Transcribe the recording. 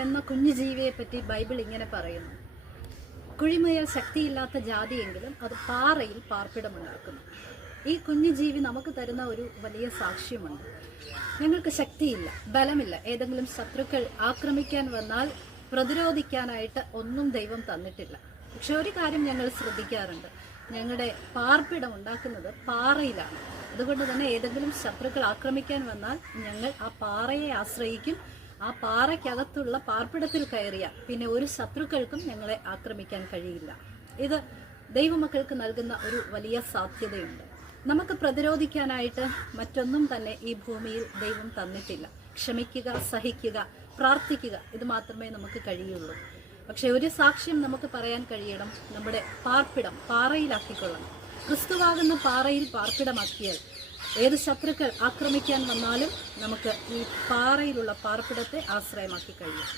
എന്ന കുഞ്ഞു ജീവിയെ പറ്റി ബൈബിൾ ഇങ്ങനെ പറയുന്നു: കുഴിമുയൽ ശക്തിയില്ലാത്ത ജാതിയെങ്കിലും അത് പാറയിൽ പാർപ്പിടമുണ്ടാക്കുന്നു. ഈ കുഞ്ഞു ജീവി നമുക്ക് തരുന്ന ഒരു വലിയ സാക്ഷ്യമുണ്ട്. ഞങ്ങൾക്ക് ശക്തിയില്ല, ബലമില്ല. ഏതെങ്കിലും ശത്രുക്കൾ ആക്രമിക്കാൻ വന്നാൽ പ്രതിരോധിക്കാനായിട്ട് ഒന്നും ദൈവം തന്നിട്ടില്ല. പക്ഷെ ഒരു കാര്യം ഞങ്ങൾ ശ്രദ്ധിക്കാറുണ്ട്: ഞങ്ങളുടെ പാർപ്പിടം ഉണ്ടാക്കുന്നത് പാറയിലാണ്. അതുകൊണ്ട് തന്നെ ഏതെങ്കിലും ശത്രുക്കൾ ആക്രമിക്കാൻ വന്നാൽ ഞങ്ങൾ ആ പാറയെ ആശ്രയിക്കും. ആ പാറയ്ക്കകത്തുള്ള പാർപ്പിടത്തിൽ കയറിയാൽ പിന്നെ ഒരു ശത്രുക്കൾക്കും ഞങ്ങളെ ആക്രമിക്കാൻ കഴിയില്ല. ഇത് ദൈവമക്കൾക്ക് നൽകുന്ന ഒരു വലിയ സാധ്യതയുണ്ട്. നമുക്ക് പ്രതിരോധിക്കാനായിട്ട് മറ്റൊന്നും തന്നെ ഈ ഭൂമിയിൽ ദൈവം തന്നിട്ടില്ല. ക്ഷമിക്കുക, സഹിക്കുക, പ്രാർത്ഥിക്കുക, ഇത് മാത്രമേ നമുക്ക് കഴിയുള്ളൂ. പക്ഷെ ഒരു സാക്ഷ്യം നമുക്ക് പറയാൻ കഴിയണം: നമ്മുടെ പാർപ്പിടം പാറയിലാക്കിക്കൊള്ളണം. ക്രിസ്തുവാകുന്ന പാറയിൽ പാർപ്പിടമാക്കിയാൽ ഏത് ശത്രുക്കൾ ആക്രമിക്കാൻ വന്നാലും നമുക്ക് ഈ പാറയിലുള്ള പാർപ്പിടത്തെ ആശ്രയമാക്കി കഴിയും.